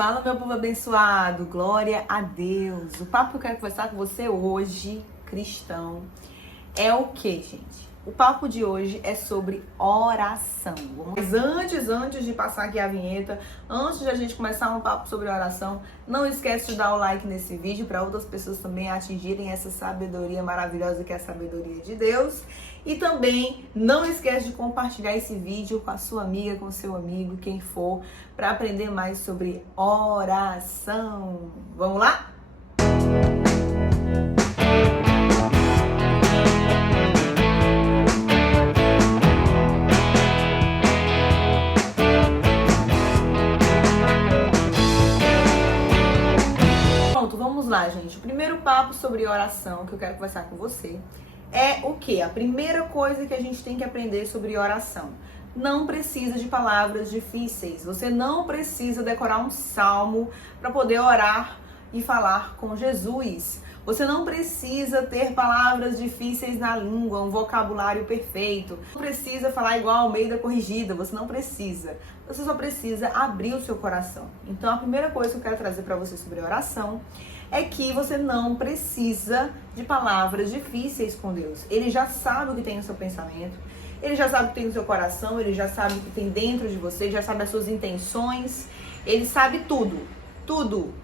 Fala, meu povo abençoado, glória a Deus. O papo que eu quero conversar com você hoje, cristão, é o que, gente? O papo de hoje é sobre oração. Mas antes de passar aqui a vinheta, antes de a gente começar um papo sobre oração, não esquece de dar o like nesse vídeo para outras pessoas também atingirem essa sabedoria maravilhosa que é a sabedoria de Deus. E também não esquece de compartilhar esse vídeo com a sua amiga, com o seu amigo, quem for, para aprender mais sobre oração. Vamos lá? Pronto, vamos lá, gente. O primeiro papo sobre oração que eu quero conversar com você é o quê? A primeira coisa que a gente tem que aprender sobre oração. Não precisa de palavras difíceis. Você não precisa decorar um salmo para poder orar e falar com Jesus. Você não precisa ter palavras difíceis na língua, um vocabulário perfeito. Não precisa falar igual a Almeida Corrigida. Você não precisa. Você só precisa abrir o seu coração. Então, a primeira coisa que eu quero trazer para você sobre oração é que você não precisa de palavras difíceis com Deus. Ele já sabe o que tem no seu pensamento, ele já sabe o que tem no seu coração, ele já sabe o que tem dentro de você, ele já sabe as suas intenções, ele sabe tudo, tudo.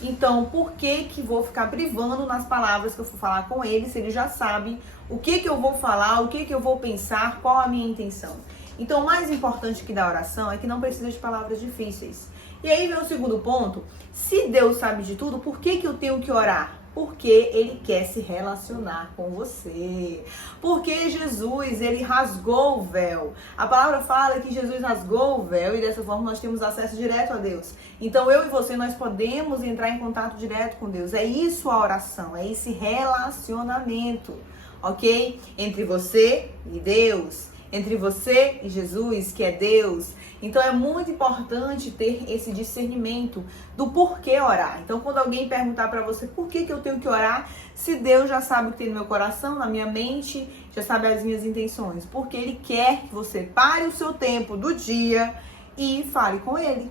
Então, por que vou ficar privando nas palavras que eu for falar com ele, se ele já sabe o que eu vou falar, o que eu vou pensar, qual a minha intenção? Então, o mais importante que da oração é que não precisa de palavras difíceis. E aí vem o segundo ponto. Se Deus sabe de tudo, por que eu tenho que orar? Porque Ele quer se relacionar com você. Porque Jesus, Ele rasgou o véu. A palavra fala que Jesus rasgou o véu e dessa forma nós temos acesso direto a Deus. Então eu e você, nós podemos entrar em contato direto com Deus. É isso a oração, é esse relacionamento, ok? Entre você e Deus. Entre você e Jesus, que é Deus. Então é muito importante ter esse discernimento do porquê orar. Então quando alguém perguntar para você por que eu tenho que orar, se Deus já sabe o que tem no meu coração, na minha mente, já sabe as minhas intenções. Porque Ele quer que você pare o seu tempo do dia e fale com Ele.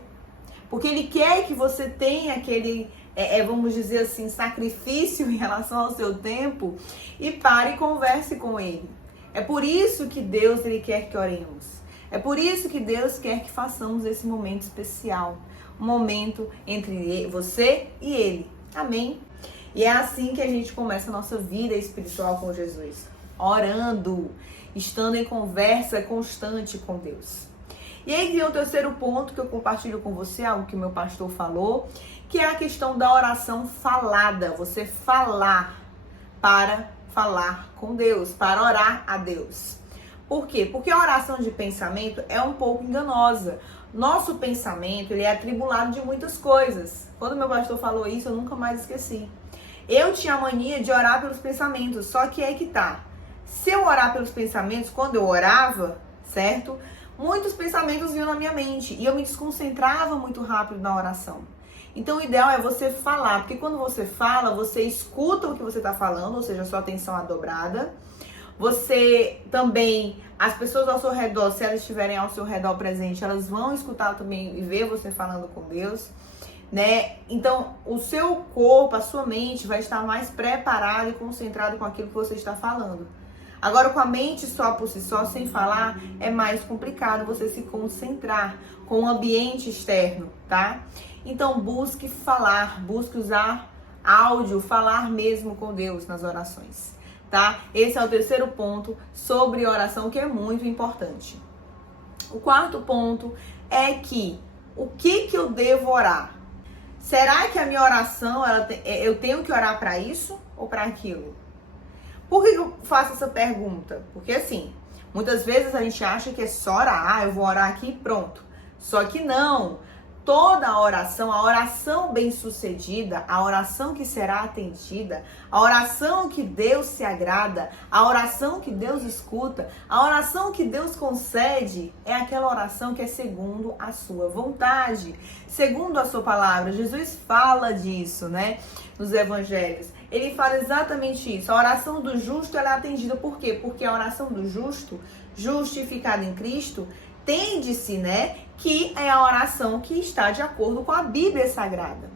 Porque Ele quer que você tenha aquele, vamos dizer assim, sacrifício em relação ao seu tempo e pare e converse com Ele. É por isso que Deus Ele quer que oremos. É por isso que Deus quer que façamos esse momento especial. Um momento entre você e Ele. Amém? E é assim que a gente começa a nossa vida espiritual com Jesus. Orando, estando em conversa constante com Deus. E aí vem o terceiro ponto que eu compartilho com você, algo que o meu pastor falou, que é a questão da oração falada. Você falar para falar com Deus, para orar a Deus. Por quê? Porque a oração de pensamento é um pouco enganosa. Nosso pensamento, ele é atribulado de muitas coisas. Quando meu pastor falou isso, eu nunca mais esqueci. Eu tinha a mania de orar pelos pensamentos, só que é que tá. Se eu orar pelos pensamentos, quando eu orava, certo? Muitos pensamentos vinham na minha mente e eu me desconcentrava muito rápido na oração. Então o ideal é você falar, porque quando você fala, você escuta o que você está falando, ou seja, a sua atenção é dobrada. Você também, as pessoas ao seu redor, se elas estiverem ao seu redor presente, elas vão escutar também e ver você falando com Deus, né? Então o seu corpo, a sua mente vai estar mais preparado e concentrado com aquilo que você está falando. Agora, com a mente só por si só, sem falar, é mais complicado você se concentrar com o ambiente externo, tá? Então, busque falar, busque usar áudio, falar mesmo com Deus nas orações, tá? Esse é o terceiro ponto sobre oração, que é muito importante. O quarto ponto é que, o que eu devo orar? Será que a minha oração, eu tenho que orar para isso ou para aquilo? Por que eu faço essa pergunta? Porque assim, muitas vezes a gente acha que é só orar, eu vou orar aqui e pronto. Só que não. Toda a oração bem-sucedida, a oração que será atendida, a oração que Deus se agrada, a oração que Deus escuta, a oração que Deus concede, é aquela oração que é segundo a sua vontade, segundo a sua palavra. Jesus fala disso, né, nos evangelhos. Ele fala exatamente isso. A oração do justo, ela é atendida por quê? Porque a oração do justo, justificado em Cristo, tende-se, né, que é a oração que está de acordo com a Bíblia Sagrada.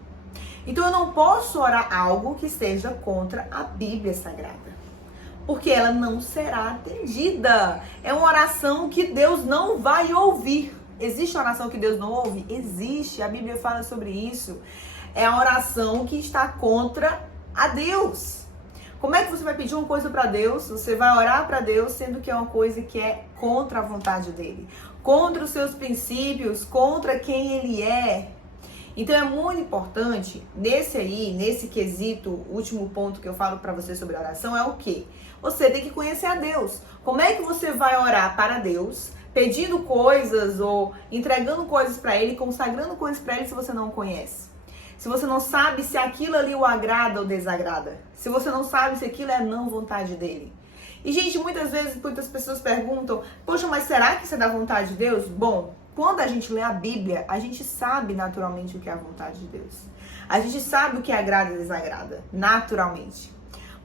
Então eu não posso orar algo que esteja contra a Bíblia Sagrada, porque ela não será atendida. É uma oração que Deus não vai ouvir. Existe oração que Deus não ouve? Existe, a Bíblia fala sobre isso. É a oração que está contra a Deus. Como é que você vai pedir uma coisa para Deus? Você vai orar para Deus, sendo que é uma coisa que é contra a vontade dele, contra os seus princípios, contra quem ele é. Então é muito importante, nesse quesito, o último ponto que eu falo para você sobre a oração é o quê? Você tem que conhecer a Deus. Como é que você vai orar para Deus, pedindo coisas ou entregando coisas para Ele, consagrando coisas para Ele se você não o conhece? Se você não sabe se aquilo ali o agrada ou desagrada. Se você não sabe se aquilo é não vontade dele. E, gente, muitas vezes, muitas pessoas perguntam, poxa, mas será que isso é da vontade de Deus? Bom, quando a gente lê a Bíblia, a gente sabe naturalmente o que é a vontade de Deus. A gente sabe o que agrada e desagrada, naturalmente.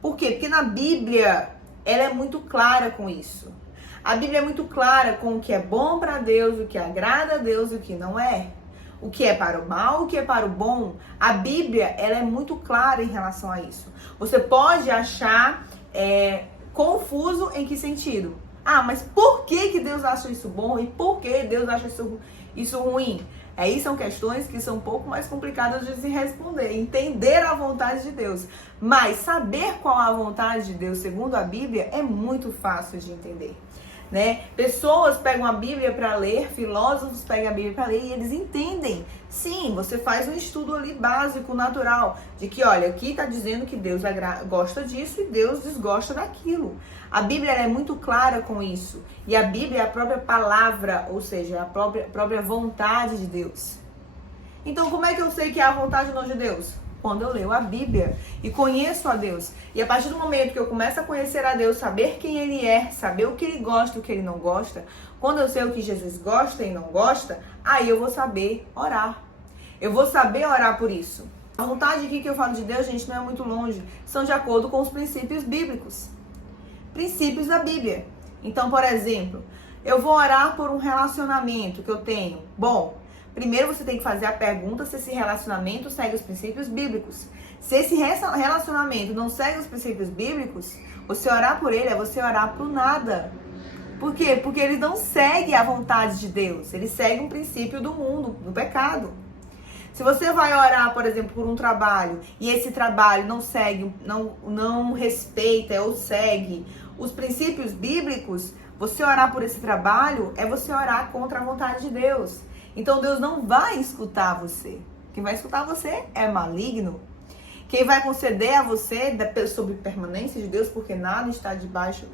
Por quê? Porque na Bíblia, ela é muito clara com isso. A Bíblia é muito clara com o que é bom para Deus, o que agrada a Deus e o que não é. O que é para o mal, o que é para o bom. A Bíblia, ela é muito clara em relação a isso. Você pode achar confuso em que sentido? Ah, mas por que Deus acha isso bom e por que Deus acha isso ruim? Aí são questões que são um pouco mais complicadas de se responder. Entender a vontade de Deus. Mas saber qual é a vontade de Deus segundo a Bíblia é muito fácil de entender. Né? Pessoas pegam a Bíblia para ler, filósofos pegam a Bíblia para ler e eles entendem. Sim, você faz um estudo ali básico, natural, de que, olha, aqui está dizendo que Deus gosta disso e Deus desgosta daquilo. A Bíblia é muito clara com isso. E a Bíblia é a própria palavra, ou seja, a própria vontade de Deus. Então, como é que eu sei que é a vontade ou não de Deus? Quando eu leio a Bíblia e conheço a Deus. E a partir do momento que eu começo a conhecer a Deus, saber quem Ele é, saber o que Ele gosta e o que Ele não gosta, quando eu sei o que Jesus gosta e não gosta, aí eu vou saber orar. Eu vou saber orar por isso. A vontade aqui que eu falo de Deus, gente, não é muito longe. São de acordo com os princípios bíblicos. Princípios da Bíblia. Então, por exemplo, eu vou orar por um relacionamento que eu tenho. Bom, primeiro você tem que fazer a pergunta se esse relacionamento segue os princípios bíblicos. Se esse relacionamento não segue os princípios bíblicos, você orar por ele é você orar pro nada. Por quê? Porque ele não segue a vontade de Deus. Ele segue um princípio do mundo, do pecado. Se você vai orar, por exemplo, por um trabalho e esse trabalho não segue, não respeita ou segue os princípios bíblicos, você orar por esse trabalho é você orar contra a vontade de Deus. Então Deus não vai escutar você. Quem vai escutar você é maligno. Quem vai conceder a você sobre permanência de Deus, porque nada está debaixo,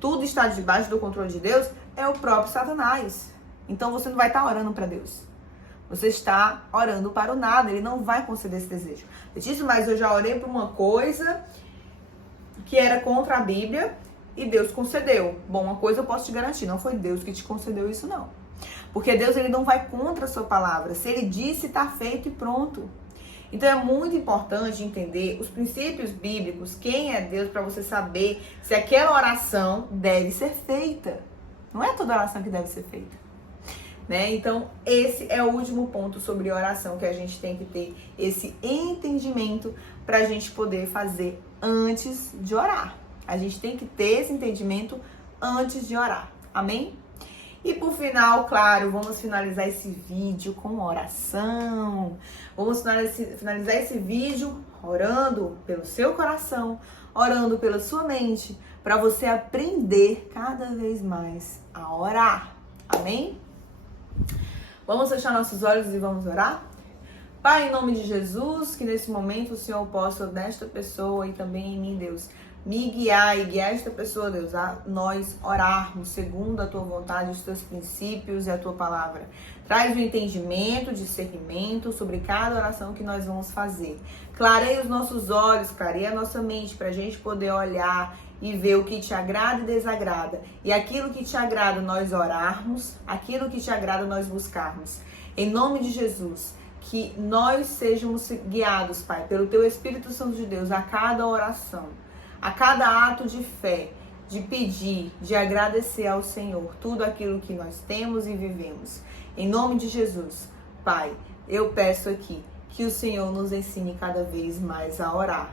tudo está debaixo do controle de Deus, é o próprio Satanás. Então você não vai estar orando para Deus. Você está orando para o nada, ele não vai conceder esse desejo. Letícia, mas eu já orei por uma coisa que era contra a Bíblia e Deus concedeu. Bom, uma coisa eu posso te garantir, não foi Deus que te concedeu isso, não. Porque Deus, ele não vai contra a sua palavra. Se ele disse, está feito e pronto. Então é muito importante entender os princípios bíblicos, quem é Deus, para você saber se aquela oração deve ser feita. Não é toda oração que deve ser feita. Né? Então, esse é o último ponto sobre oração que a gente tem que ter esse entendimento para a gente poder fazer antes de orar. A gente tem que ter esse entendimento antes de orar. Amém? E por final, claro, vamos finalizar esse vídeo com oração. Vamos finalizar esse vídeo orando pelo seu coração, orando pela sua mente, para você aprender cada vez mais a orar. Amém? Vamos fechar nossos olhos e vamos orar? Pai, em nome de Jesus, que nesse momento o Senhor possa, nesta pessoa e também em mim, Deus, me guiar e guiar esta pessoa, Deus, a nós orarmos segundo a Tua vontade, os Teus princípios e a Tua palavra. Traz o entendimento, discernimento sobre cada oração que nós vamos fazer. Clareia os nossos olhos, clareia a nossa mente para a gente poder olhar e ver o que te agrada e desagrada. E aquilo que te agrada nós orarmos, aquilo que te agrada nós buscarmos. Em nome de Jesus, que nós sejamos guiados, Pai, pelo Teu Espírito Santo de Deus a cada oração, a cada ato de fé, de pedir, de agradecer ao Senhor tudo aquilo que nós temos e vivemos. Em nome de Jesus, Pai, eu peço aqui que o Senhor nos ensine cada vez mais a orar.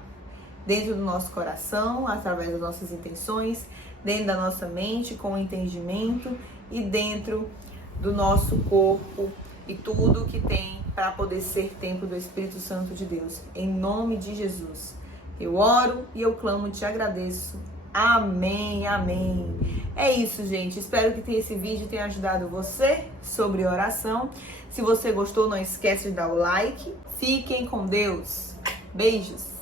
Dentro do nosso coração, através das nossas intenções, dentro da nossa mente, com o entendimento e dentro do nosso corpo e tudo que tem para poder ser templo do Espírito Santo de Deus. Em nome de Jesus, eu oro e eu clamo e te agradeço. Amém, amém. É isso, gente. Espero que esse vídeo tenha ajudado você sobre oração. Se você gostou, não esquece de dar o like. Fiquem com Deus. Beijos.